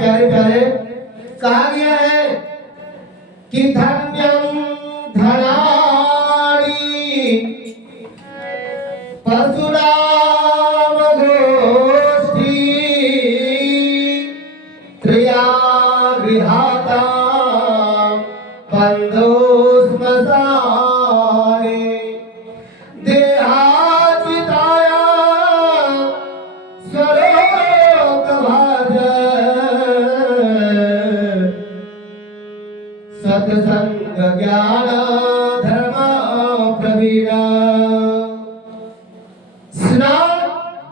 प्यारे प्यारे कहा गया है कि धन्यं धनानि परशुराम गोष्ठी त्रिया गृहाता बंधो स्मशाने देहाचिताया स्वलोक भाज सत्संग ज्ञान धर्म प्रवीण। स्नान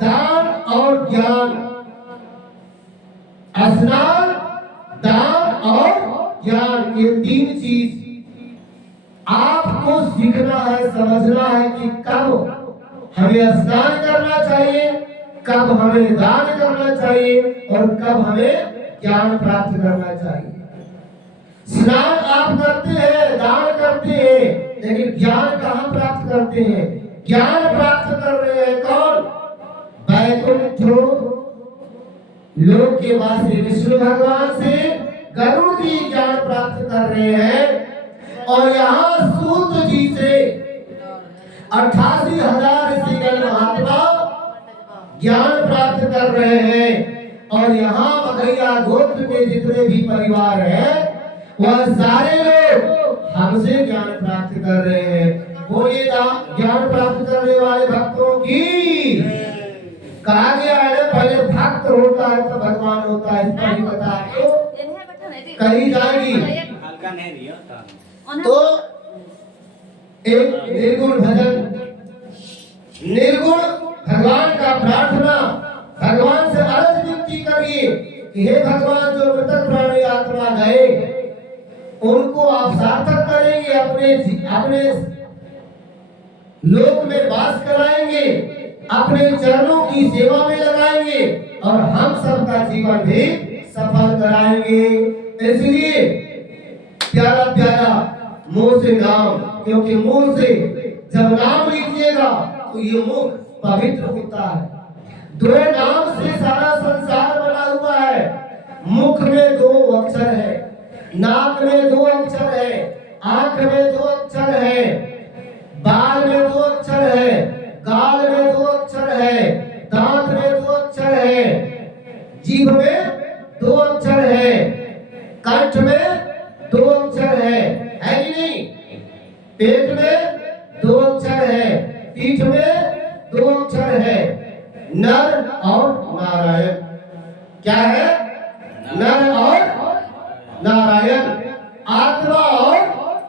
दान और ज्ञान, स्नान दान और ज्ञान, ये तीन चीज आपको सीखना है, समझना है कि कब हमें स्नान करना चाहिए, कब हमें दान करना चाहिए और कब हमें ज्ञान प्राप्त करना चाहिए। स्नान आप करते हैं, दान करते हैं, लेकिन ज्ञान कहाँ प्राप्त करते हैं? ज्ञान प्राप्त कर रहे हैं कौन? वैकुंठ लोक के वासी विष्णु भगवान से गरुड़ जी ज्ञान प्राप्त कर रहे हैं और यहाँ सूत जी से 88,000 ऋषिगण महात्मा ज्ञान प्राप्त कर रहे हैं और यहाँ मगैया गोत्र के जितने भी परिवार हैं वह सारे लोग हमसे ज्ञान प्राप्त कर रहे हैं। बोलिए ज्ञान प्राप्त करने वाले भक्तों की। कहा गया है ना, पहले भक्त होता है तो भगवान होता है, इसका भी बता दो कहीं जाएगी। तो एक निर्गुण भजन, निर्गुण भगवान का प्रार्थना, भगवान से अर्ज विनती करिए कि हे भगवान, जो मृतक प्राणी आत्मा गए उनको आप सार्थक करेंगे, अपने लोक में वास कराएंगे, अपने चरणों की सेवा में लगाएंगे और हम सबका जीवन भी सफल कराएंगे। इसलिए प्यारा प्यारा मुंह से नाम, क्योंकि मुंह से जब नाम लीजिएगा तो ये मुख पवित्र होता है। दो नाम से सारा संसार बना हुआ है। मुख में 2 अक्षर है, नाक में 2 अक्षर है, आंख में 2 अक्षर है, बाल में 2 अक्षर है, गाल में 2 अक्षर है, दांत में 2 अक्षर है, जीभ में 2 अक्षर है, कंठ में 2 अक्षर है कि नहीं? पेट में 2 अक्षर है, पीठ में 2 अक्षर है। नर और नारायण। क्या है? नर और नारायण, आत्मा और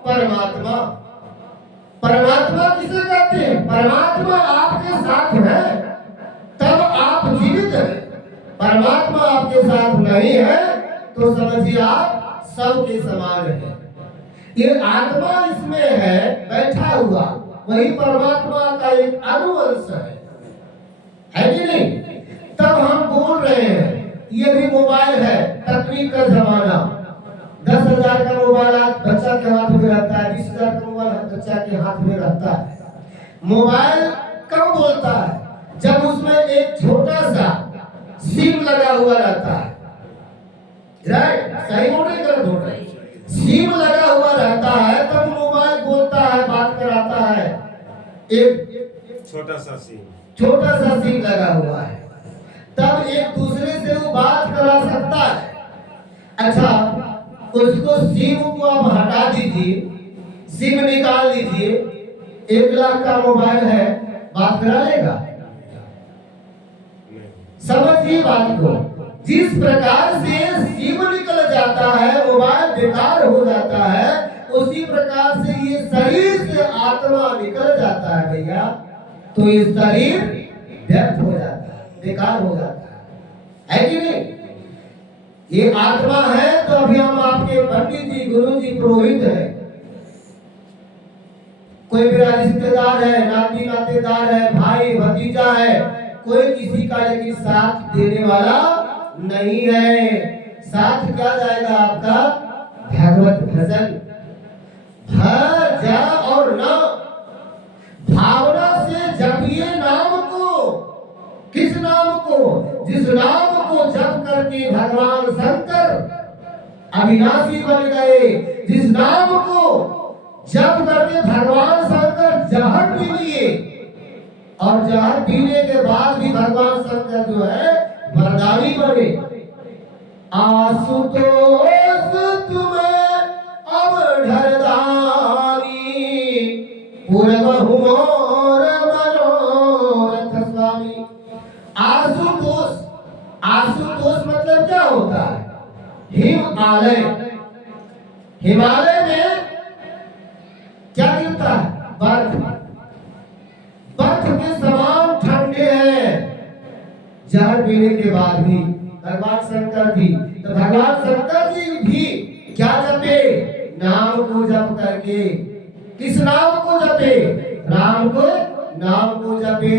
परमात्मा। परमात्मा किसे कहते हैं? परमात्मा आपके साथ है तब आप जीवित हैं। परमात्मा आपके साथ नहीं है तो समझिए आप सबके समान है। ये आत्मा इसमें है बैठा हुआ, वही परमात्मा का एक अनुअंश है कि नहीं? तब हम बोल रहे हैं। ये भी मोबाइल है, तकनीक का जमाना। 10,000 का मोबाइल आज बच्चा के हाथ में रहता है, 20,000 का मोबाइल बच्चा के हाथ में रहता है। मोबाइल कब बोलता है? जब उसमें एक छोटा सा सिम लगा हुआ रहता है। राइट? सही बोल रहे गलत बोल रहे? सिम लगा हुआ रहता है तब मोबाइल बोलता है, बात कराता है। एक छोटा सा सिम लगा हुआ है, तब एक दूसरे से वो बात करा सकता है। अच्छा, उसको सिम को आप हटा दीजिए, सिम निकाल दीजिए, 1 लाख का मोबाइल है, बात करा लेगा? समझिए बात को। जिस प्रकार से सिम निकल जाता है, मोबाइल बेकार हो जाता है, उसी प्रकार से ये शरीर से आत्मा निकल जाता है भैया, तो ये शरीर व्यर्थ हो जाता है, बेकार हो जाता है कि नहीं? ये आत्मा है तो अभी हम आपके पंडित जी, गुरु जी, पुरोहित है, कोई मेरा रिश्तेदार है, नाती नातेदार है, भाई भतीजा है, कोई किसी का लेकिन साथ देने वाला नहीं है। साथ क्या जाएगा आपका? भगवत भजन, भजा और नाम, भावना से जपिए नाम को। किस नाम को? जिस नाम को जप करके करके भगवान शंकर अविनाशी बन गए। जिस नाम को जप करके भगवान शंकर जहर पी लिए और जहर पीने के बाद भी भगवान शंकर जो है वरदानी बने। आशुतोष तुम्हें अब ढरदानी पूर्व मोर मनोरथ स्वामी। आशुतोष, आशुतोष मतलब क्या होता है? हिमालय। हिमालय में क्या गिरता है? बर्फ। बर्फ के समान ठंडे हैं जहर पीने के बाद भी भगवान शंकर जी। तो भगवान शंकर जी भी क्या जपे? नाम को जप करके। किस नाम को जपे? राम को नाम को जपे।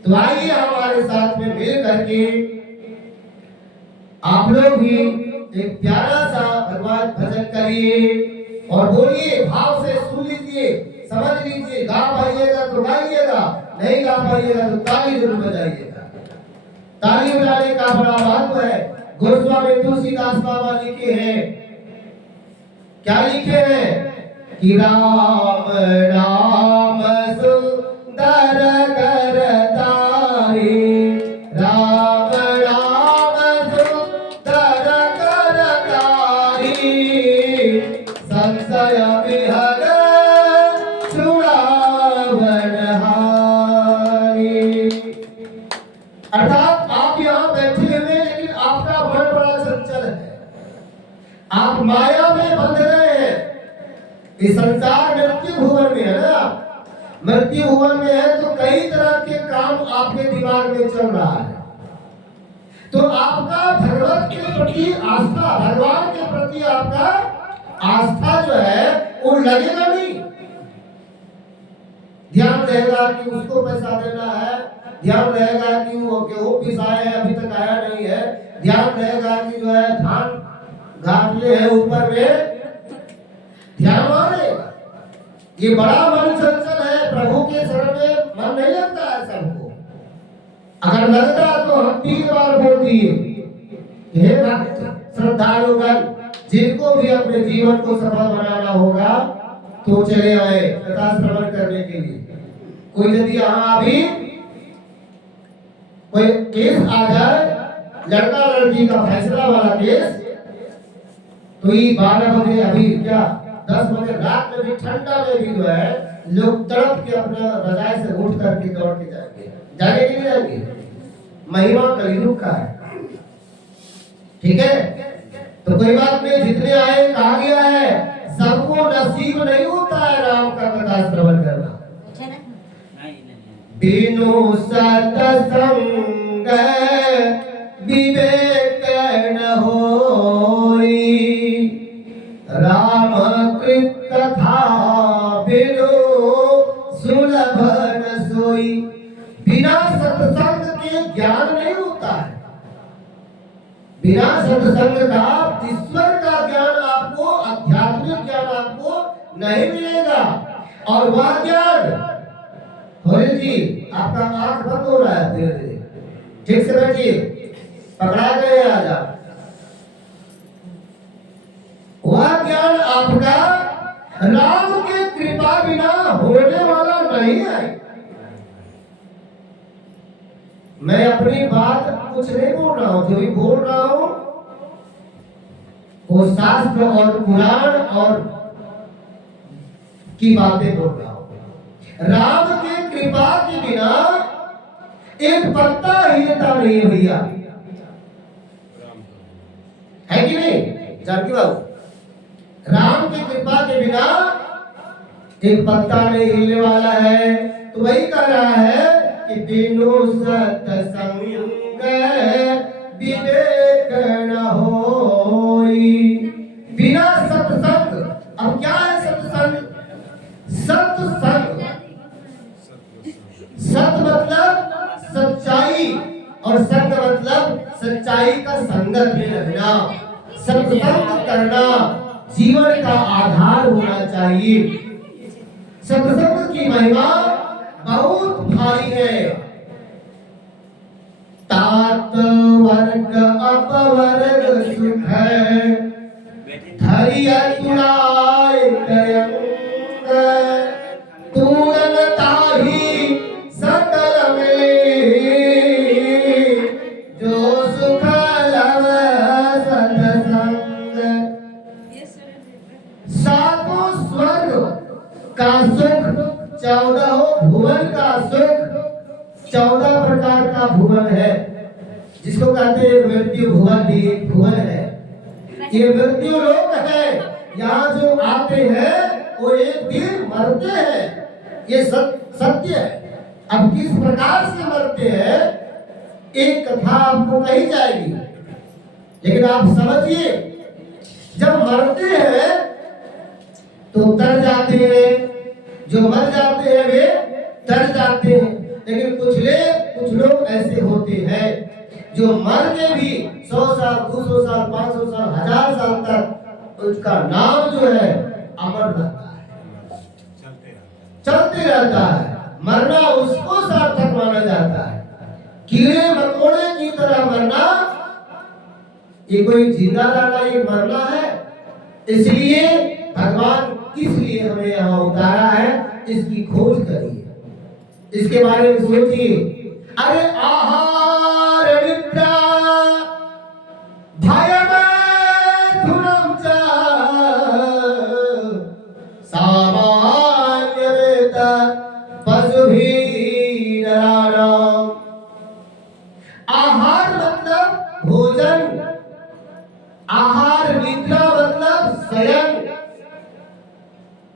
तो आइए हमारे साथ में मिल करके आप लोग भी एक प्यारा सा भगवान भजन करिए और बोलिए, भाव से सुन लीजिए, समझ लीजिए। गा पाइएगा तो गाइएगा, नहीं गा पाइएगा तो ताली जरूर बजाइएगा। ताली बजाने का बड़ा महत्व है। गोस्वामी तुलसीदास बाबा लिखे हैं, क्या लिखे हैं? कि राम नाम सुंदर करतारे, राम नाम सुंदर करतारे, संशय विहग छुड़ावन हारी। अर्थात आप यहाँ बैठे हुए लेकिन आपका मन बड़ा चंचल है, आप माया में बंध गए हैं। इस संसार मृत्यु भुवन में है ना, मृत्यु भुवन में है तो कई तरह के काम आपके दिमाग में चल रहा है। तो आपका भगवत के प्रति आस्था, भगवान के प्रति आपका आस्था जो है वो लगेगा नहीं। ध्यान रहेगा कि उसको पैसा देना है, ध्यान रहेगा कि वो गेहूं पिसाए है अभी तक आया नहीं है, ध्यान रहेगा कि जो है धान घाटले है ऊपर में, ध्यान रहेगा। ये बड़ा मन चंचल है, प्रभु के शरण में मन नहीं लगता है सबको। अगर लगता तो हम 3 बार बोल दिए, हे भक्त श्रद्धालुगण, जिनको भी अपने जीवन को सफल बनाना होगा तो चले आए कथा श्रवण करने के लिए। कोई यदि यहाँ अभी कोई केस आ जाए, लड़का लड़की का फैसला वाला केस, तो ये 12 बजे अभी क्या 10 बजे रात में भी ठंडा में भी जो है लोग तड़प के अपना रजाई से उठ करके दौड़ के जाएंगे। जाने के लिए जाएंगे। महिमा कलियुग का है, ठीक है। तो कोई बात नहीं, जितने आए कहा गया है सबको नसीब नहीं होता है राम का कथा श्रवण करना। बिनु सतसंग विवेक न होई, राम कृत कथा बिनु सुलभ न सोई। बिना सत्संग के ज्ञान नहीं होता है। बिना सत्संग का ईश्वर का ज्ञान आपको, आध्यात्मिक ज्ञान आपको नहीं मिलेगा। और वह ज्ञान, हरि जी आपका आंख बंद हो रहा है, धीरे धीरे ठीक से बैठिए, पकड़ा गए आज आप। वह ज्ञान आपका राम के कृपा बिना होने वाला नहीं है। मैं अपनी बात कुछ नहीं बोल रहा हूं, जो भी बोल रहा हूं वो शास्त्र और पुराण और की बातें बोल रहा हूं। राम के कृपा के बिना एक पत्ता हिलता नहीं भैया, है कि नहीं जानकी बाबू? राम की कृपा के बिना एक पत्ता नहीं हिलने वाला है। तो वही कह रहा है कि बिनु सत्संग विवेक न होई। बिना सत्संग, अब क्या है सत्संग? सत्संग, सत मतलब सच्चाई और संग मतलब सच्चाई का संगत में रहना। सत्संग करना जीवन का आधार होना चाहिए। सत्संग की महिमा बहुत भारी है। तात वर्ग अपवर्ग सुख धैर्य तुलाय तयंग तूलनता ही सकल में जो सुख लव सत्संग। सातों स्वर्ग का सुख, 14 भुवन का सुख, 14 प्रकार का भुवन है, जिसको कहते हैं मृत्यु भुवन भी एक भुवन है। ये मृत्यु लोक है, यहाँ जो आते हैं वो एक दिन मरते हैं, ये सत्य है। अब किस प्रकार से मरते हैं एक कथा आपको कही जाएगी, लेकिन आप समझिए जब मरते हैं तो तर जाते हैं, जो मर जाते हैं वे तर जाते हैं, लेकिन कुछ लोग ऐसे होते हैं जो मर के भी 100 साल 200 साल 500 साल 1000 साल तक उसका नाम जो है अमर रहता है, चलते रहता है। मरना उसको सार्थक माना जाता है। कीड़े मकोड़े की तरह मरना ये कोई जिंदा रहना, ये मरना है। इसलिए भगवान किस लिए हमें यहाँ उतारा है, इसकी खोज करिए, इसके बारे में सोचिए। अरे आहार निद्रा भयमैथुनं च सामान्यमेत पशुभिः नराणाम्। आहार मतलब भोजन, आहार निद्रा मतलब शयन,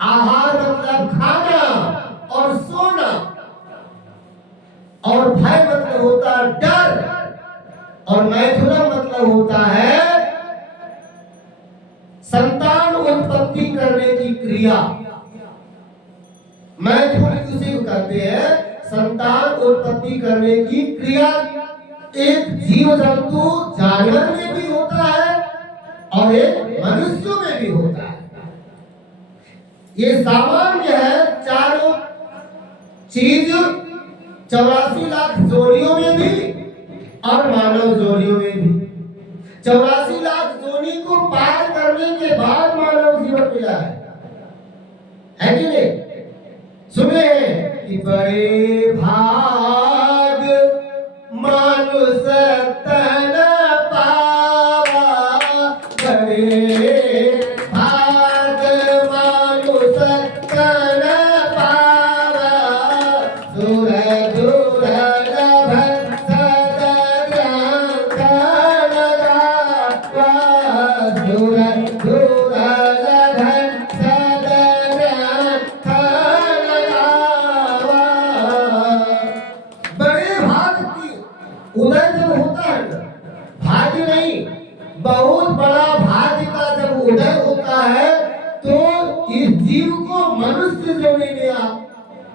आहार मतलब खाना और सोना, और भय मतलब होता है डर, और मैथुनम मतलब होता है संतान उत्पत्ति करने की क्रिया। मैथुन उसे कहते हैं संतान उत्पत्ति करने की क्रिया। एक जीव जंतु जानवर में भी होता है और एक मनुष्यों में भी होता है। ये सामान्य है, चारों चीज 84 लाख जोनियों में भी और मानव जोनियों में भी। 84 लाख जोनी को पार करने के बाद मानव जीवन मिला है कि नहीं? सुने कि बड़े भाग मानुष तन पावा, बड़े भाग मानुष तन पावा, सुर उदय जब होता है, भाग्य नहीं, बहुत बड़ा भाग्य का जब उदय होता है तो इस जीव को मनुष्य जोड़ी में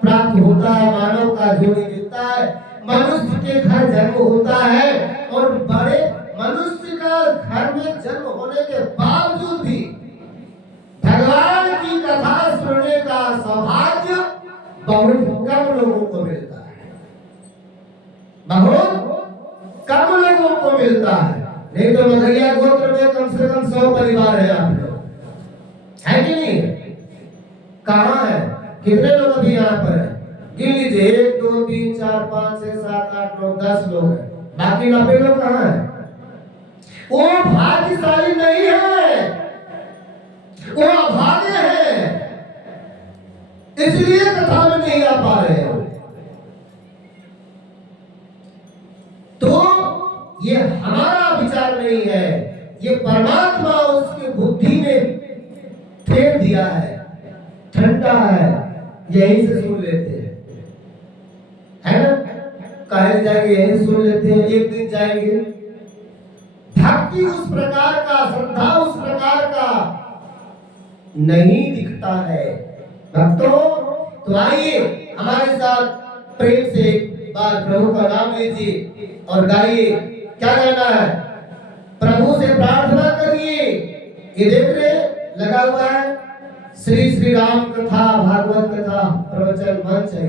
प्राप्त होता है, मानव का जोड़ी मिलता है, मनुष्य के घर जन्म होता है। और बड़े मनुष्य का घर में जन्म होने के बावजूद भी भगवान की कथा सुनने का सौभाग्य बहुत कम लोगों को मिलता है, बहुत कम लोगों को मिलता है। नहीं तो मगरिया गोत्र में कम से कम 100 परिवार है आप लोग, है कि नहीं? कहाँ है? कितने लोग अभी यहाँ पर है? गिन लीजिए, 1 2 3 4 5 6 7 8 9 10 लोग हैं, बाकी 90 लोग कहाँ है? वो भाग्यशाली नहीं है, वो अभागे हैं, इसलिए कथा में नहीं आ पा रहे हैं। तो ये हमारा विचार नहीं है, ये परमात्मा उसकी बुद्धि में फेर दिया है, ठंडा है, यहीं से सुन लेते हैं, है ना? कहे जाएंगे यहीं सुन लेते हैं, एक दिन जाएंगे। भक्ति उस प्रकार का, श्रद्धा उस प्रकार का नहीं दिखता है भक्तों। तो आइए हमारे साथ प्रेम से एक बार प्रभु का नाम लीजिए और गाइए। क्या गाना है? प्रभु से प्रार्थना करिए। ये देख रहे लगा हुआ है श्री राम कथा, भागवत कथा प्रवचन मंच है।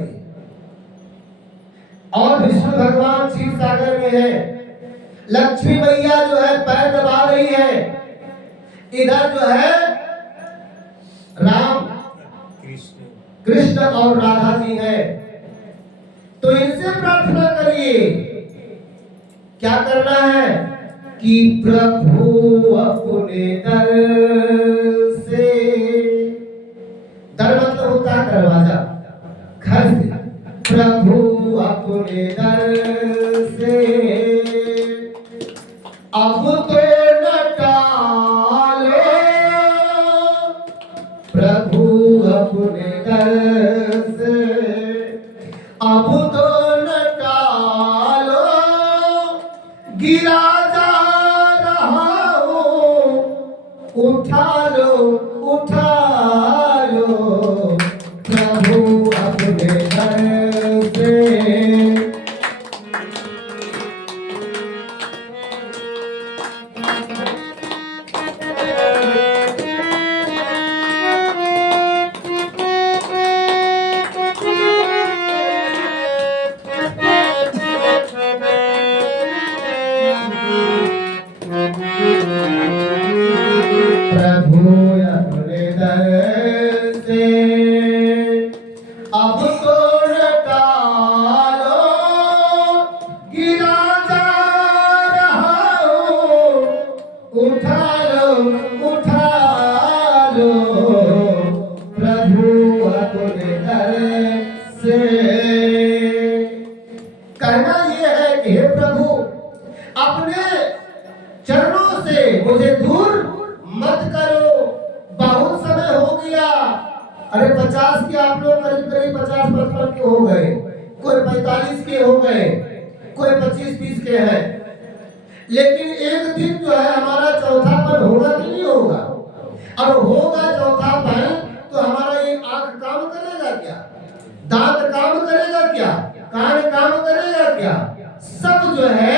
और विष्णु भगवान क्षीर सागर में है। लक्ष्मी मैया जो है पैर दबा रही है। इधर जो है राम कृष्ण और राधा जी है। तो इनसे प्रार्थना करिए। क्या करना है कि प्रभु अपने दर से, दर मतलब होता है दरवाजा, घर से, प्रभु अपने दर से अब तो न टालो, प्रभु अपने दर से अब तो न टालो, गिरा जा रहा हूँ उठा लो उठा लो, प्रभु अपने दर से। प्रभु अपने दर से अब तो न टालो, गिरा जा रहा हूँ उठा लो उठा लो, प्रभु अपने दर से। कहना ये है कि हे प्रभु अपने चरणों से मुझे दूर मत करो। बहुत समय हो गया। अरे 50 के आप लोग करीब करीब 50-55 के हो गए, कोई 45 के हो गए, कोई 25-30 के हैं। लेकिन एक दिन जो है हमारा चौथापन होगा कि नहीं होगा? और होगा चौथापन तो हमारा ये आंख काम करेगा क्या? दांत काम करेगा क्या? कान काम करेगा क्या? सब जो है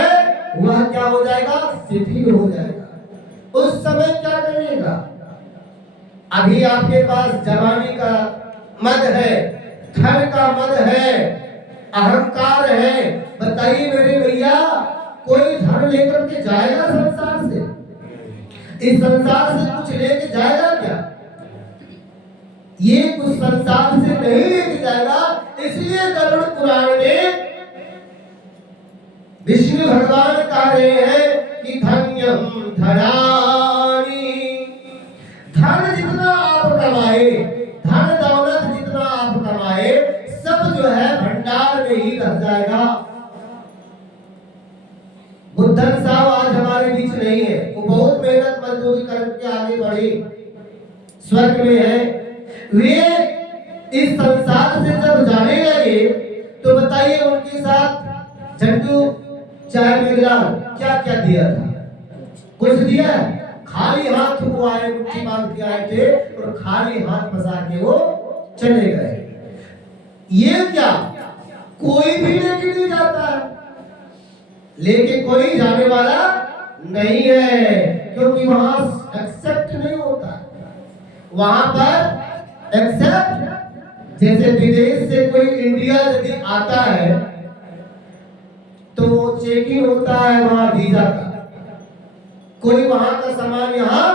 वह क्या हो जाएगा? शिथिल हो जाएगा। उस समय क्या करिएगा? अभी आपके पास जवानी का मद है, धन का मद है, अहंकार है। बताइए मेरे भैया, कोई धन लेकर के जाएगा संसार से? इस संसार से कुछ लेके जाएगा क्या? ये कुछ संसार से नहीं लेके जाएगा। इसलिए गरुड़ पुराण में विष्णु भगवान कह रहे हैं कि धन्यम धनानि, धन जितना आप कमाए, धन दौलत जितना आप कमाए, सब जो है भंडार में ही रह जाएगा। बुद्धन साहब आज हमारे बीच नहीं है। वो बहुत मेहनत मजदूरी करके आगे बढ़े, स्वर्ग में है। वे इस संसार से जब जाने लगे तो बताइए उनके साथ झंडू चाय मिलाल क्या क्या दिया था? कुछ दिया? खाली हाथ वो आए, मुट्ठी बांध के आए थे और खाली हाथ पसार के वो चले गए। ये क्या? कोई भी लेके नहीं जाता है, लेके कोई जाने वाला नहीं है, क्योंकि वहां एक्सेप्ट नहीं होता। वहां पर एक्सेप्ट, जैसे विदेश से कोई इंडिया यदि आता है तो चेकिंग होता है वहां वीजा का। कोई वहां का सामान यहाँ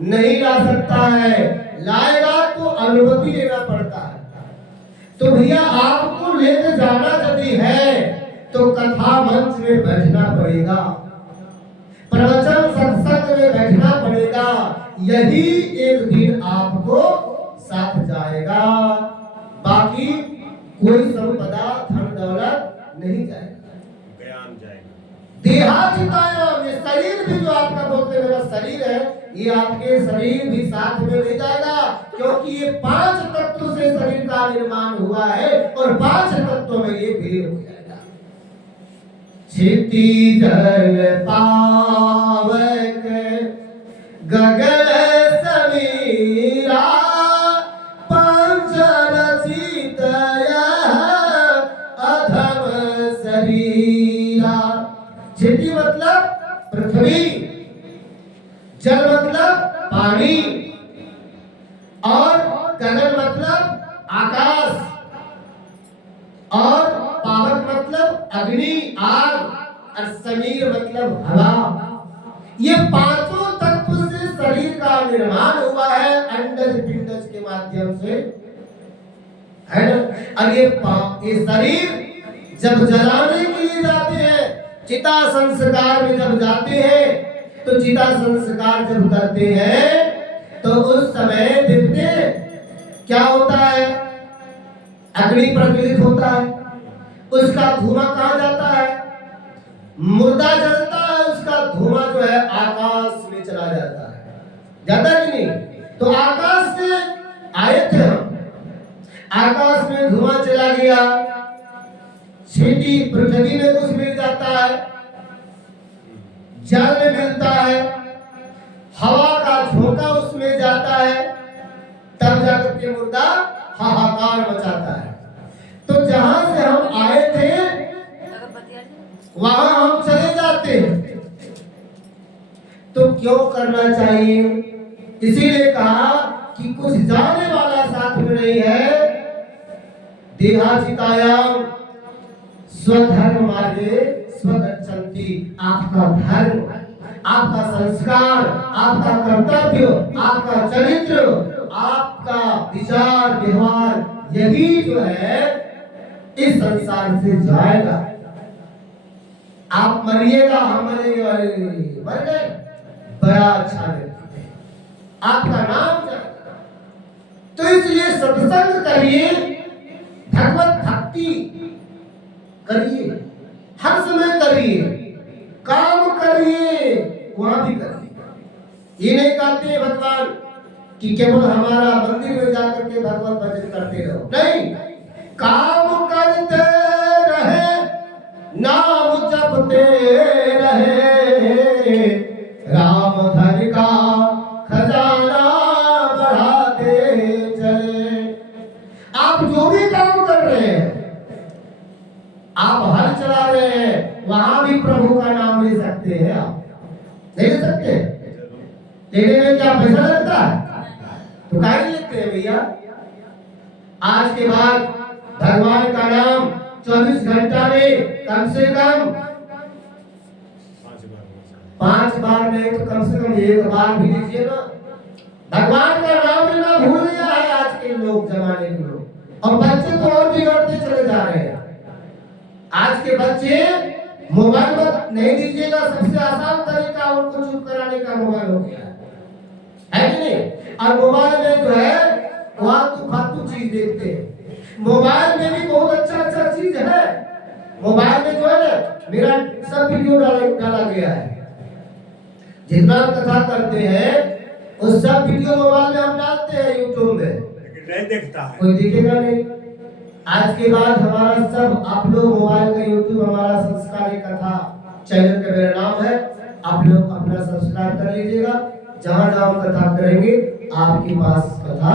नहीं ला सकता है, लाएगा तो अनुमति लेना पड़ता है। तो भैया आपको लेकर जाना यदि है तो कथा मंच में बैठना पड़ेगा, प्रवचन सत्संग में बैठना पड़ेगा। यही एक दिन आपको साथ जाएगा। बाकी कोई संपदा धन दौलत नहीं जाएगा, ज्ञान जाएगा। देहाचितायाम, ये शरीर भी जो आपका बोलते मेरा शरीर है, ये आपके शरीर भी साथ में ले जाएगा, क्योंकि ये 5 तत्व से शरीर का निर्माण हुआ है और 5 तत्वों में ये विलीन हो जाएगा। क्षिति जल पावक गगन समीरा, पंच रचित अधम शरीरा। क्षिति मतलब पृथ्वी, जल मतलब पानी, और गगन मतलब आकाश, और पावक आग और समीर मतलब हवा। ये पांचों तत्व से शरीर का निर्माण हुआ है अंडज पिंडज के माध्यम से, है ना। और ये शरीर जब जलाने के लिए जाते हैं, चिता संस्कार में जब जाते हैं, तो चिता संस्कार जब करते हैं तो उस समय देखते क्या होता है, अग्नि प्रज्वलित होता है, उसका धुआं कहाँ जाता है, मुर्दा जलता है, उसका धुआं जो है आकाश में चला जाता है, जाता कि नहीं। तो आकाश से आए थे हम, आकाश में धुआं चला गया, छींटी पृथ्वी में कुछ मिल जाता है, जल में मिलता है, हवा का झोंका उसमें जाता है, तब जाकर के मुर्दा हाहाकार मचाता है। तो जहां से हम आए थे वहां हम चले जाते हैं। तो क्यों करना चाहिए, इसीलिए कहा कि कुछ जाने वाला साथ में नहीं है। देहाचितायाम स्वधर्म मार्गे स्वगच्छन्ति। आपका धर्म, आपका संस्कार, आपका कर्तव्य, आपका चरित्र, आपका विचार व्यवहार, यही जो है इस संसार से जाएगा। आप मरिएगा, हम मरेंगे, मर गए, बड़ा अच्छा व्यक्ति, आपका नाम जाएगा। तो इसलिए सत्संग करिए, भगवत भक्ति करिए, हर समय करिए, काम करिए, वहां भी करिए। ये नहीं कहते भगवान कि केवल हमारा मंदिर में जाकर के भगवत भजन करते रहो, नहीं, काम करते रहे, नाम जपते रहे, राम धन का खजाना बढ़ाते चले। आप जो भी काम कर रहे हैं, आप हल चला रहे हैं, वहां भी प्रभु का नाम ले सकते हैं। आप नहीं ले सकते, लेने में क्या पैसा लगता है, तो काहे नहीं लेते हैं भैया। आज के बाद भगवान का नाम 24 घंटा में कम से कम 5 बार नहीं तो कम से कम 1 बार भी लीजिए ना। भगवान का नाम लेना भूल गया है आज के लोग, जमाने के लोग, और बच्चे तो और बिगड़ते चले जा रहे हैं। आज के बच्चे मोबाइल पर नहीं दीजिएगा, सबसे आसान तरीका उनको चुप कराने का मोबाइल हो गया है कि नहीं। और मोबाइल में जो है फालतू फालतू चीज देखते हैं। मोबाइल में भी बहुत अच्छा चीज है, मोबाइल में जो है ना मेरा सब वीडियो डाला गया है, जितना कथा करते हैं उस सब वीडियो मोबाइल में हम डालते हैं यूट्यूब में, लेकिन नहीं देखता है, कोई देखेगा नहीं। आज के बाद हमारा सब आप लोग मोबाइल का यूट्यूब हमारा संस्कारी कथा चैनल का मेरा नाम है, आप लोग अपना सब्सक्राइब कर लीजिएगा। जहां जहां कथा करेंगे आपके पास कथा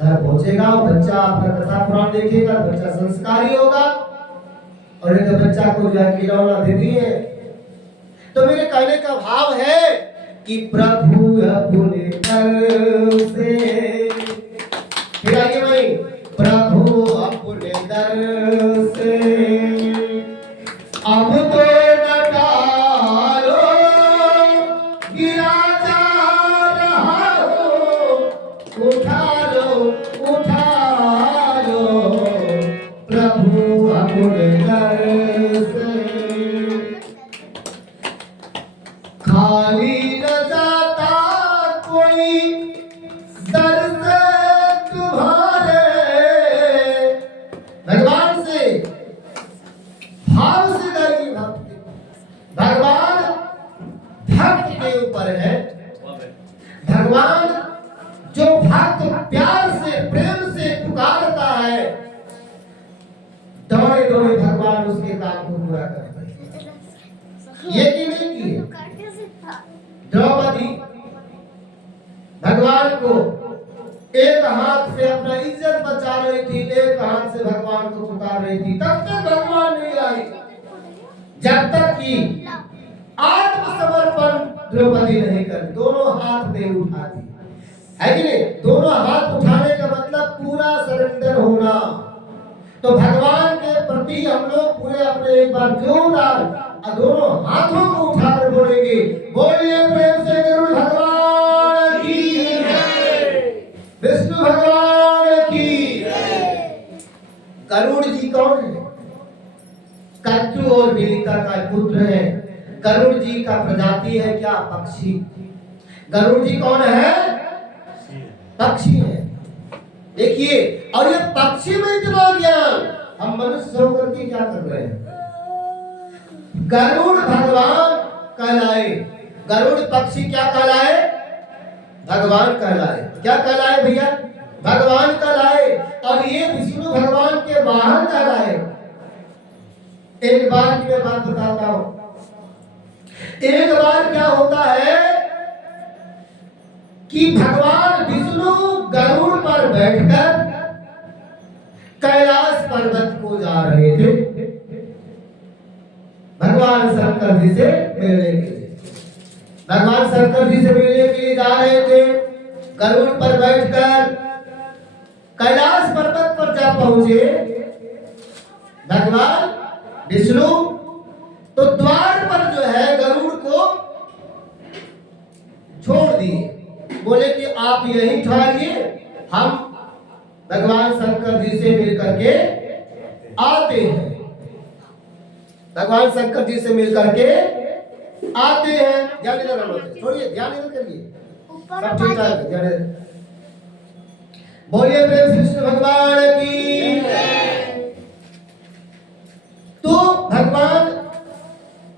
घर पहुंचेगा, बच्चा आपका कथा पुराण देखेगा, बच्चा संस्कारी होगा। और एक बच्चा को जो खिलौना दे दिए। तो मेरे कहने का भाव है कि प्रभु अपने दर से, फिर आइए भाई, प्रभु अपने दर से अब तो न डालो, गिरा जा रहा हो, उठा लो प्रभु अपने दर से, खाली न जाता कोई दर से तुम्हारे। भगवान से भाव से करिए भक्ति, भगवान भक्त के ऊपर है। भगवान जो भक्त प्यार से प्रेम से पुकारता है, दौड़े दौड़े भगवान उसके काम को पूरा करते हैं। ये कि नहीं किए द्रौपदी भगवान को एक हाथ से अपना इज्जत बचा रही थी, एक हाथ से भगवान को पुकार रही थी, तब तक भगवान नहीं आई, जब तक कि आत्मसमर्पण द्रौपदी नहीं कर, दोनों हाथ में उठा दी, है कि नहीं। दोनों हाथ उठाने का मतलब पूरा सरेंडर होना। तो भगवान के प्रति प्रति हम लोग पूरे अपने एक बार जोरदार दोनों हाथों को उठाकर बोलेंगे, बोलिए प्रेम से गरुड़ भगवान की जय, विष्णु भगवान की जय। गरुड़ जी कौन है? कट्टू और बिलिका का पुत्र है। गरुड़ जी का प्रजाति है क्या? पक्षी। गरुड़ जी कौन है? पक्षी है। देखिए, और ये पक्षी में इतना ज्ञान, हम मनुष्य होकर के क्या कर रहे हैं? गरुड़ भगवान कहलाए। गरुड़ पक्षी क्या कहलाए? भगवान कहलाए। क्या कहलाए भैया? भगवान कहलाए। और ये विष्णु भगवान के वाहन कहलाए। एक बार की मैं बात बताता हूं। एक बार क्या होता है कि भगवान विष्णु गरुड़ पर बैठकर कैलाश पर्वत को जा रहे थे, भगवान शंकर जी से मिलने के लिए। भगवान शंकर जी से मिलने के लिए जा रहे थे। गरुड़ पर बैठकर कैलाश पर्वत पर जा पहुंचे भगवान विष्णु। तो द्वार पर जो है गरुड़ को छोड़ दिए, बोले कि आप यहीं ठहरिए, हम भगवान शंकर जी से मिलकर के आते हैं। भगवान शंकर जी से मिलकर के आते हैं। ध्यान नहीं, छोड़िए, ध्यान नहीं करिए, सब ठीक ठाक है। बोलिए प्रेम से कृष्ण भगवान की। तो भगवान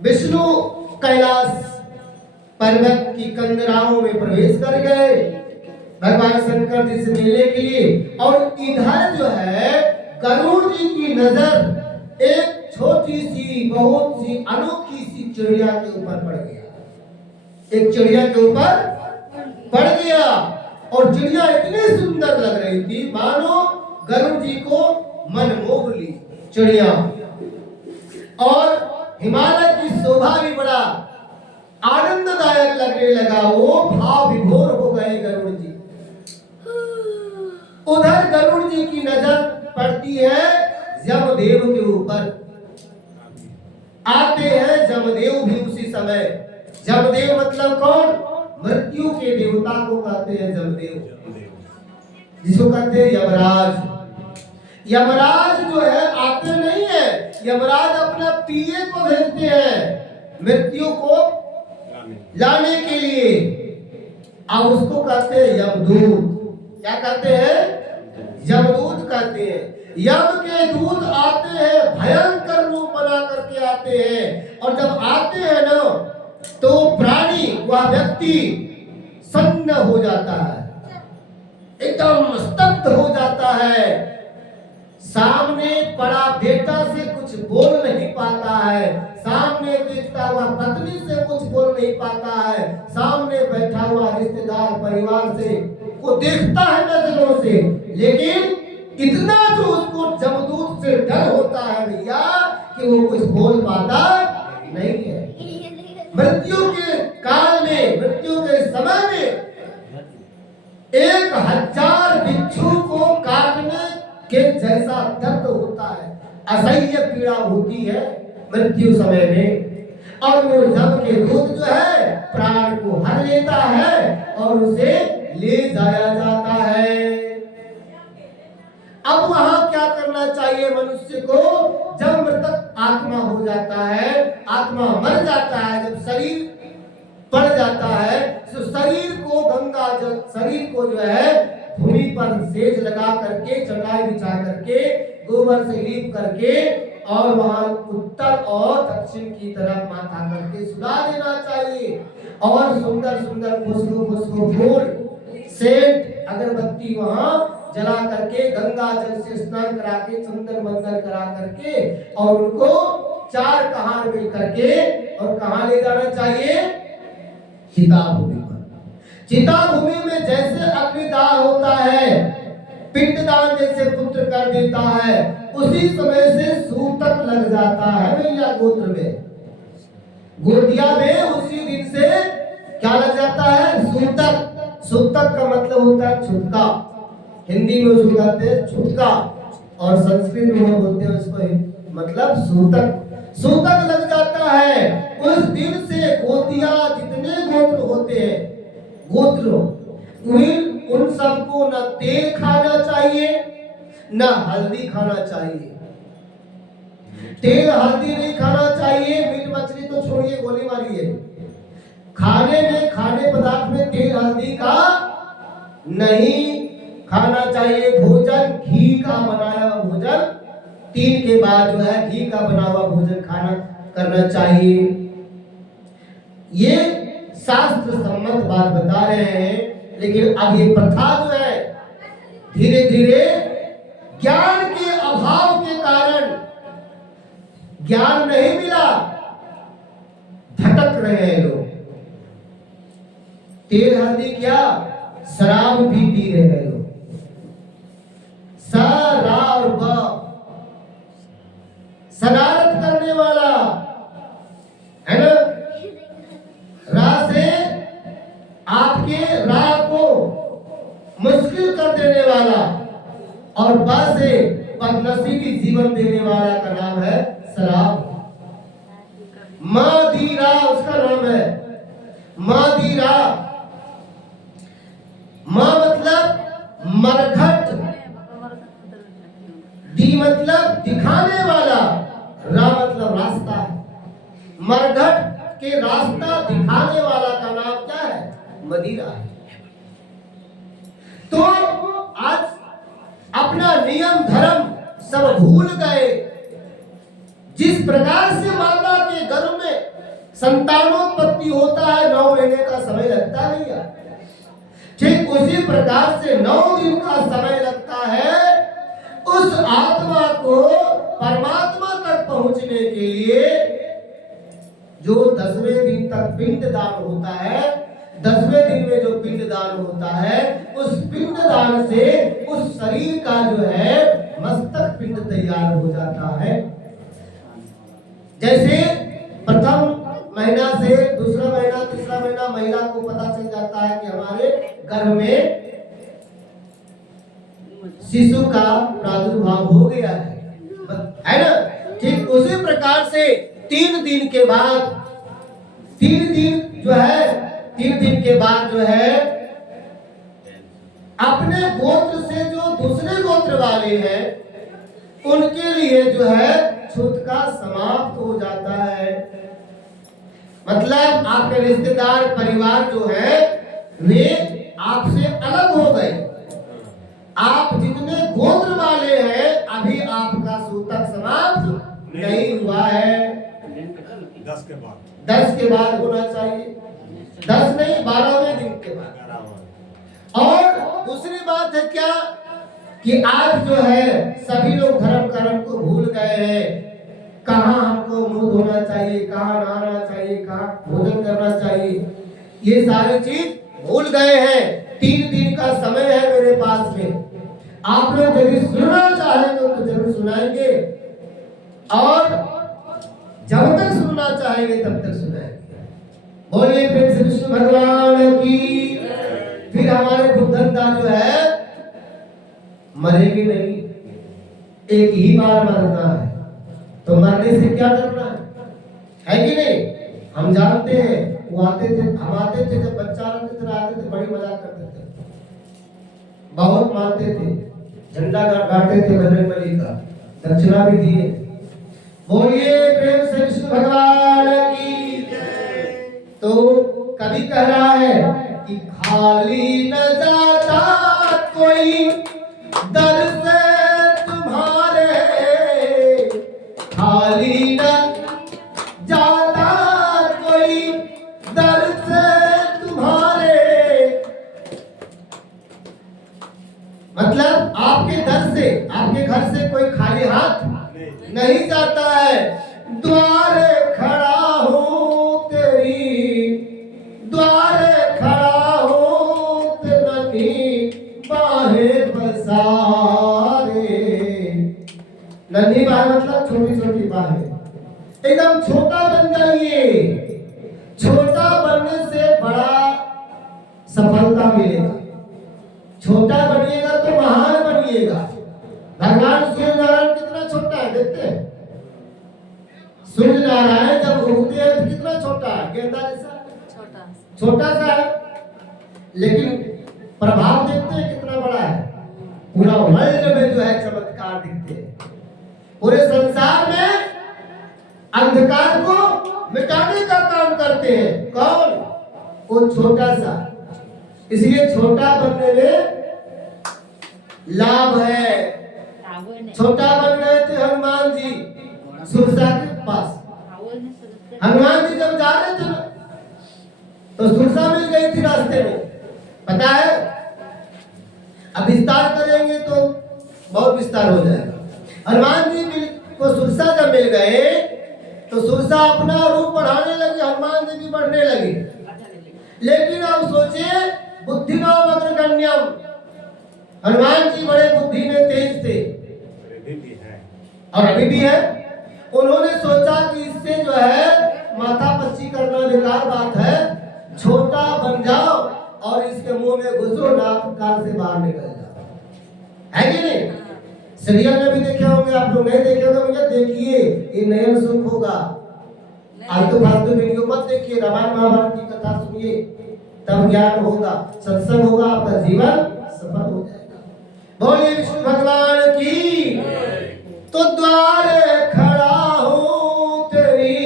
विष्णु कैलाश पर्वत की कंदराओं में प्रवेश कर गए भगवान शंकर जी से मिलने के लिए। और इधर जो है गरुड़ जी की नजर एक छोटी सी, बहुत सी अनोखी सी चिड़िया के ऊपर पड़ गया। एक चिड़िया के ऊपर पड़ गया और चिड़िया इतनी सुंदर लग रही थी, मानो गरुड़ जी को मन मोह ली चिड़िया। और हिमालय की शोभा भी बड़ा आनंददायक लगने लगा। वो भाव विभोर हो गए गरुड़ जी। उधर गरुड़ जी की नजर पड़ती है यमदेव के ऊपर। आते हैं यमदेव भी उसी समय। यमदेव मतलब कौन? मृत्यु के देवता को कहते हैं यमदेव, जिसको कहते हैं यमराज। यमराज जो है आते नहीं है, यमराज अपना पीए को भेजते हैं मृत्यु को लाने के लिए। अब उसको कहते हैं यमदूत। क्या कहते हैं? यमदूत कहते हैं। यम के दूत आते हैं, भयंकर रूप बना करके आते हैं। और जब आते हैं ना, तो प्राणी, वह व्यक्ति सन्न हो जाता है, एकदम स्तब्ध हो जाता है। सामने पड़ा बेटा से कुछ बोल नहीं पाता है, सामने देखता हुआ पत्नी से कुछ बोल नहीं पाता है, सामने बैठा हुआ रिश्तेदार परिवार से वो देखता है नजरों से, लेकिन इतना जो उसको जमदूत से डर होता है भैया कि वो कुछ बोल पाता नहीं है। मृत्यु के काल में, मृत्यु के समय में 1000 बिच्छू को काटने के जैसा दर्द होता है, असह्य पीड़ा होती है मृत्यु समय में। और वो यम के दूत जो है प्राण को हर लेता है और उसे ले जाया जाता है। अब वहां क्या करना चाहिए मनुष्य को? जब मृतक आत्मा हो जाता है, आत्मा मर जाता है, जब शरीर पड़ जाता है, तो शरीर को गंगा जल, शरीर को जो है भूमि पर सेज लगा करके, चटाई बिछा करके, गोबर से लीप करके और वहां उत्तर और दक्षिण की तरफ माथा करके सुला देना चाहिए। और सुंदर सुंदर खुशबू फूल, सेंट, अगरबत्ती वहां जला करके, गंगा जल से स्नान करा के, चंदन वंदन करा करके, और उनको 4 कहार मिल करके और कहां ले जाना चाहिए? चिता भूमि पर। चिता भूमि में जैसे अग्निदाह होता है, पिंडदान जैसे पुत्र कर देता है, उसी समय से सूतक लग जाता है भैया गोत्र में, गोदिया में उसी दिन से क्या लग जाता है? सूतक। सूतक का मतलब होता है छुटका, हिंदी में उसको कहते हैं छुटका, और संस्कृत में बोलते हैं उसको मतलब सूतक, सूतक लग जाता है। उस दिन से गोतिया जितने गोत्र होते हैं, गोत्रों, उन सबको न तेल खाना चाहिए न हल्दी खाना चाहिए। तेल हल्दी नहीं खाना चाहिए, मीट मछली तो छोड़िए, गोली मारिए। खाने में, खाने पदार्थ में तेल हल्दी का नहीं खाना चाहिए। भोजन घी का बनाया हुआ भोजन, 3 के बाद जो है घी का बना हुआ भोजन खाना करना चाहिए। ये शास्त्र सम्मत बात बता रहे हैं। लेकिन अब ये प्रथा जो है धीरे धीरे ज्ञान के अभाव के कारण, ज्ञान नहीं मिला, भटक रहे हैं लोग। तेल हल्दी क्या, शराब भी पी रहे हैं लोग। शराब, शरारत करने वाला है ना, राह से आपके राह को मुश्किल कर देने वाला, और बा से बदनसीबी जीवन देने वाला का नाम है शराब। मदिरा उसका नाम है, मदिरा। मतलब मरघट, दी मतलब दिखाने वाला, रा मतलब रास्ता है। मरघट के रास्ता दिखाने वाला का नाम क्या है, मदिरा है। तो आज अपना नियम धर्म सब भूल गए। जिस प्रकार से माता के गर्भ में संतानोत्पत्ति होता है, 9 महीने का समय लगता है भैया, ठीक उसी प्रकार से 9 दिन का समय लगता है उस आत्मा को परमात्मा तक पहुंचने के लिए। जो 10वें दिन तक पिंड दान होता है, 10वें दिन में जो पिंड दान होता है, उस पिंड दान से उस शरीर का जो है मस्तक पिंड तैयार हो जाता है। जैसे प्रथम महीना से दूसरा महीना, तीसरा महीना महिला को पता चल जाता है कि हमारे गर्भ में शिशु का प्रादुर्भाव हो गया है ना। ठीक उसी प्रकार से 3 दिन के बाद, 3 दिन जो है, 3 दिन के बाद जो है अपने गोत्र से जो दूसरे गोत्र वाले हैं उनके लिए जो है छूतका समाप्त हो जाता है। मतलब आपके रिश्तेदार परिवार जो है वे आपसे अलग हो गए। आप जितने गोत्र वाले हैं अभी आपका सूतक समाप्त नहीं हुआ है। 10 के बाद होना चाहिए, 10 नहीं 12वें दिन के बाद। और दूसरी बात है क्या कि आज जो है सभी लोग धर्म कर्म को भूल गए हैं। कहाँ हमको मुंह धोना चाहिए, कहाँ नहाना चाहिए, कहाँ भोजन करना चाहिए, ये सारी चीज भूल गए हैं। 3 दिन का समय है मेरे पास में, आप लोग यदि सुनना चाहेंगे तो जरूर सुनाएंगे, और जब तक सुनना चाहेंगे तब तक सुनाएंगे। बोलिए प्रेम से विष्णु भगवान की। फिर हमारे बुद्धंता जो है मरेगी नहीं, एक ही बार मरना है, तो मरने से क्या करना है कि नहीं। हम जानते हैं, वो आते थे, हम आते थे जब बच्चा रहते थे, आते थे, बड़ी मजाक करते थे, बहुत मानते थे, झंडा गाड़ते थे बजरंगबली का, दक्षिणा भी दिए। बोलिए प्रेम से विष्णु भगवान की। तो कवि कह रहा है कि खाली न जाता कोई दर से तुम्हारे, खाली न जाता कोई दर से तुम्हारे। मतलब आपके दर से, आपके घर से कोई खाली हाथ नहीं जाता है। द्वारे खड़ा हूं तेरी, द्वारे खड़ा हूं तेरी बाहें पसारे। नन्ही बाहें मतलब छोटी छोटी बाहें, एकदम छोटा बन जाइए। छोटा बनने से बड़ा सफलता मिलेगा। छोटा बनिएगा तो महान बनिएगा। भगवान सूर्य नारायण कितना छोटा है देखते हैं, रहा है, जब उगते हैं तो कितना छोटा है, गेंदा जैसा छोटा सा है, लेकिन प्रभाव देखते हैं कितना बड़ा है। पूरा वर्ल्ड में जो है चमत्कार दिखते हैं। पूरे संसार में अंधकार को मिटाने का काम करते हैं। कौन? वो छोटा सा। इसलिए छोटा बनने में लाभ है। छोटा बन गए थे हनुमान जी सुरसा के पास। हनुमान जी जब जा रहे थे ना, तो सुरसा मिल गई थी रास्ते में, पता है। अब विस्तार करेंगे तो बहुत विस्तार हो जाएगा। हनुमान जी को सुरसा जब मिल गए तो सुरसा अपना रूप बढ़ाने लगे, हनुमान जी भी बढ़ने लगे। लेकिन अब सोचे बुद्धिनो अग्रगण्यम, हनुमान जी बड़े बुद्धि में तेज थे और अभी भी है। उन्होंने सोचा कि इससे जो है माथा पच्ची करना बेकार बात है, छोटा बन जाओ और इसके मुंह में घुसो, नाक कान से बाहर निकल जाओ, है कि नहीं? सीरियल में भी देखे होंगे आप लोग, नहीं देखे होंगे भैया देखिए, ये नयन सुख होगा। आज तो फालतू वीडियो मत देखिए, रामायण महाभारत की कथा सुनिए, तब ज्ञान होगा, सत्संग होगा, आपका जीवन सफल हो जाएगा। बोलिए विष्णु भगवान की। तो द्वार खड़ा हूँ तेरी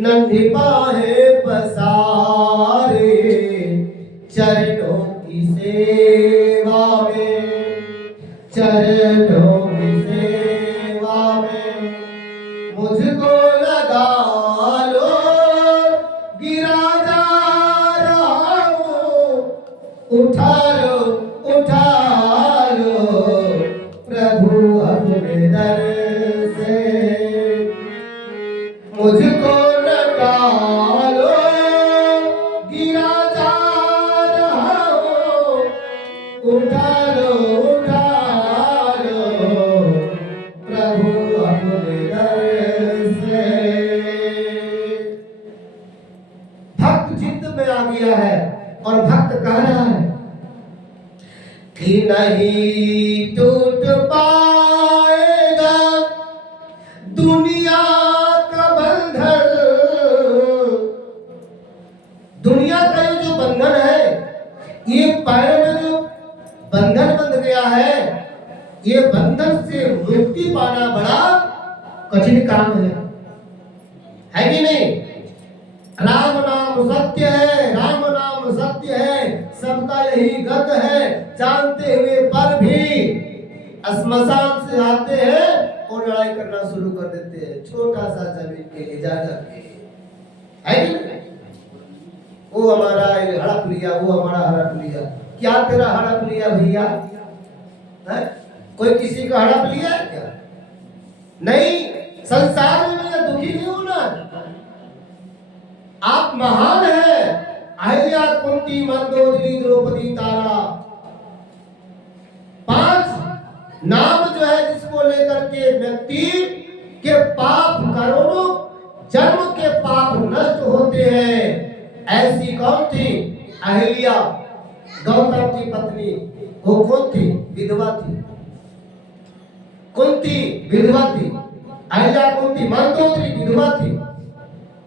नन्ही बाहें पसारे, चरणों की सेवा में, चरणों की सेवा में मुझको लगा लो, गिरा जा रहा हूँ, उठा लो प्रभु अपने दर से, मुझको लगा लो, गिरा जा रहा हूँ, उठा लो प्रभु अपने दर से। भक्त चित्त में आ गया है और भक्त कह रहा है कि नहीं टूट पाएगा दुनिया का बंधन। दुनिया का ये जो बंधन है, ये पैर में जो बंधन बंध गया है, ये बंधन से मुक्ति पाना बड़ा कठिन काम है कि नहीं? राम नाम सत्य है, राम नाम सत्य है, सबका यही गत है, जानते हुए पर भी श्मशान से आते हैं और लड़ाई करना शुरू कर देते हैं, छोटा सा जमीन के लिए इजाजत है कि नहीं? वो हमारा हड़प लिया, वो हमारा हड़प लिया। क्या तेरा हड़प लिया भैया? कोई किसी का हड़प लिया है क्या? नहीं। संसार में मैं दुखी नहीं हूं ना, आप महान है। अहिल्या, कुंती, मंदोदरी, द्रौपदी, तारा, 5 नाम जो है जिसको लेकर के व्यक्ति के पाप, करोड़ों जन्म के पाप नष्ट होते हैं। ऐसी कौन थी? अहिल्या, गौतम की पत्नी। वो कौन थी? विधवा थी। कुंती विधवा थी, अहिल्या कुंती मंदोदरी विधवा थी,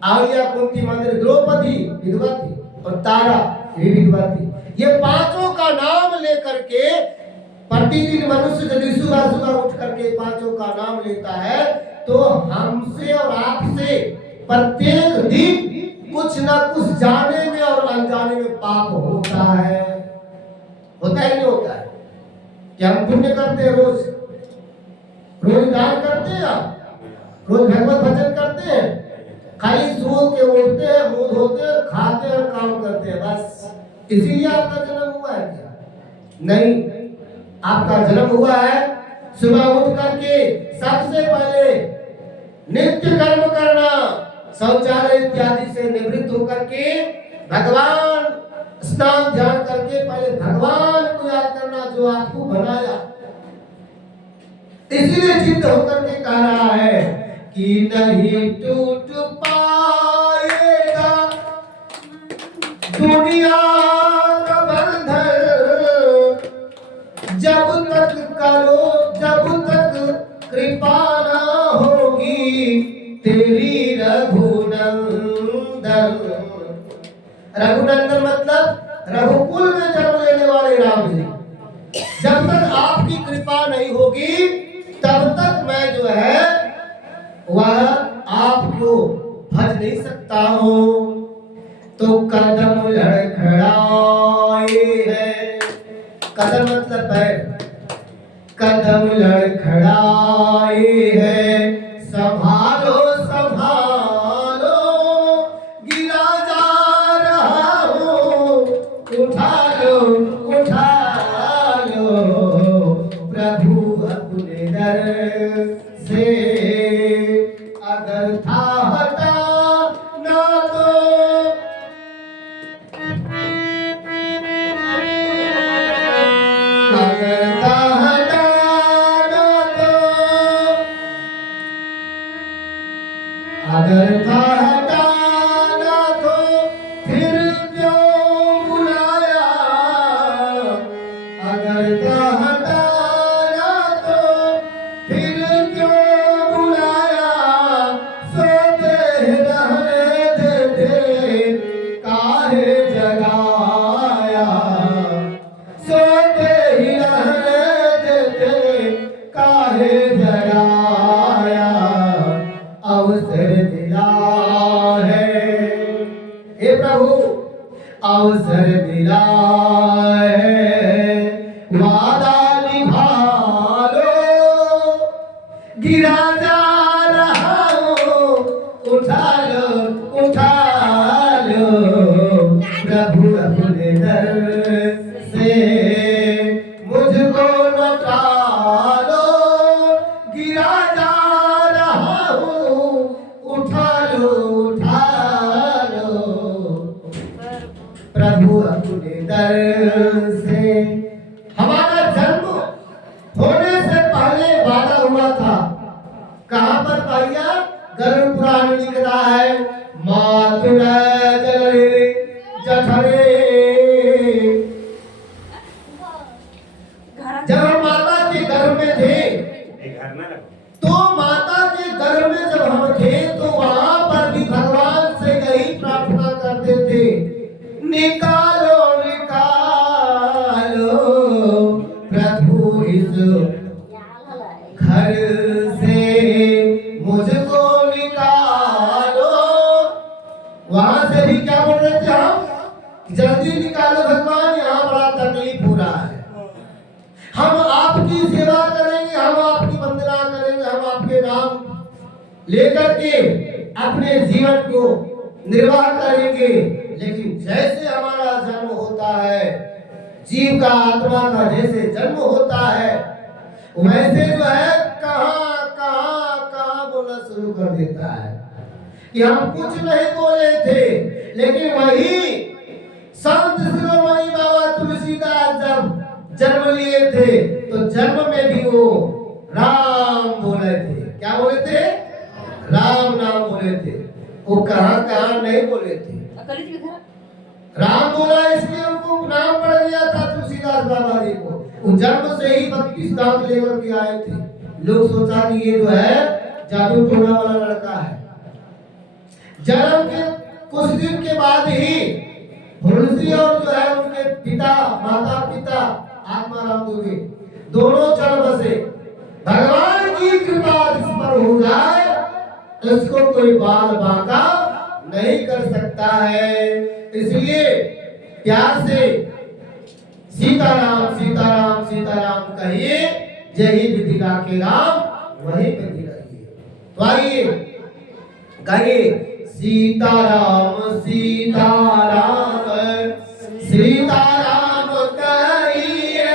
अहिल्या कुंती मंदिर द्रौपदी विधवा थी और तारा भी विधवा थी। ये 5 का नाम लेकर के प्रतिदिन मनुष्य यदि सुबह सुबह उठ करके 5 का नाम लेता है तो हमसे और आपसे प्रत्येक दिन कुछ ना कुछ जाने में और अनजाने में पाप होता है। होता है नहीं होता है? क्या हम पुण्य करते हैं? रोज दान करते हैं, रोज भगवत भजन करते हैं, खाली सो के उठते हैं, मुंह धोते हैं, खाते हैं और काम करते हैं, बस इसीलिए आपका जन्म हुआ है क्या? नहीं, आपका जन्म हुआ है सुबह उठ करके सबसे पहले नित्य कर्म करना, शौचालय इत्यादि से निवृत्त होकर के भगवान स्नान ध्यान करके पहले भगवान को याद करना जो आपको बनाया। इसलिए चित्त होकर के कह रहा है कि नहीं टूट पाएगा दुनिया का बंधन, जब तक करो, जब तक कृपा ना होगी तेरी रघुकुल में जन्म लेने वाले राम जी, जब तक आपकी कृपा नहीं होगी तब तक मैं जो है वह आपको भज नहीं सकता हूँ। तो कदम लड़खड़ाए है, कदम मतलब पैर, कदम लड़खड़ाए है, संभालो संभालो गिरा जा रहा हूँ, उठा लो उठा लो प्रभु अपने दर से, अगर था हटा ना तो अगर था हटा ना तो अगर था हटाना तो फिर क्यों बुलाया, अगर था हटाना तो फिर क्यों बुलाया, सोते रहने देते काहे जगाया, सोते ही रहने देते काहे जगाया, अवसर मिला है हे प्रभु, अवसर मिला है, वादा निभा लो गिरा जा रहा हूँ, उठा लो प्रभु अपने दर से, मुझको न टालो गिरा जा रहा हूँ, उठा लो प्रभु अपने दर से। हमारा जन्म होने से पहले वादा हुआ था, कहाँ पर पाइया? गरुड़ पुराण में लिखता है, मातुड़ा जलरे जठरे, जब हम माता के गर्भ में थे तो माता के गर्भ में जब हम थे तो वहां पर भी भगवान से यही प्रार्थना करते थे, निकालो निकालो प्रभु इस घर से, मुझको निकालो। वहां से भी क्या बोल रहे थे हम? जल्दी निकालो भगवान, यहाँ बड़ा तकलीफ हो रहा है, हम आपकी सेवा करेंगे, हम आपकी वंदना करेंगे, हम आपके नाम लेकर के अपने जीवन को निर्वाह करेंगे। लेकिन जैसे हमारा जन्म होता है, जीव का आत्मा का जैसे जन्म होता है, वैसे जो है कहाँ कहाँ कहाँ बोलना शुरू कर देता है कि हम कुछ नहीं बोले थे, लेकिन वही संत शिरोमणि बाबा तुलसीदास जब जन्म लिए थे तो जन्म में भी वो राम बोले थे। क्या बोले थे? राम नाम बोले थे। वो कहाँ कहाँ नहीं बोले थे, राम बोला, इसलिए उनको नाम पड़ गया था तुलसीदास बाबा जी को। वो जन्म से ही 32 दांत लेकर के आए थे। लोग सोचा कि ये जो है जादू टोना वाला लड़का है। जन्म के कुछ दिन के बाद ही तुलसी और जो है उनके पिता, माता पिता आत्माराम जोगी दोनों चल बसे। भगवान की कृपा इस पर हो जाए, इसको कोई बाल बांका नहीं कर सकता है। इसलिए प्यार से सीताराम सीताराम सीताराम कहिए, जय विधिका के राम वही विधि रहिए। तो आइए कहिए, सीताराम सीताराम सीताराम कहिए,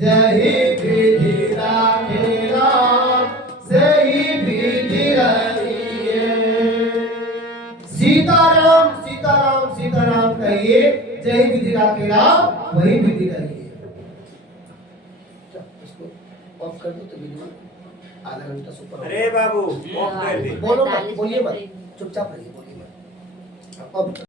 जय विधिका के राम सही विधि रहिए। सीताराम सीताराम सीताराम कहिए, जय विधिका के राम वही विधि रहिए। इसको ऑफ कर दो तो वीडियो आधा घंटा से ऊपर। अरे बाबू ऑफ कर दे, बोलो मत, बोलिए मत, चुपचाप रहिए, बोलिए मत। अब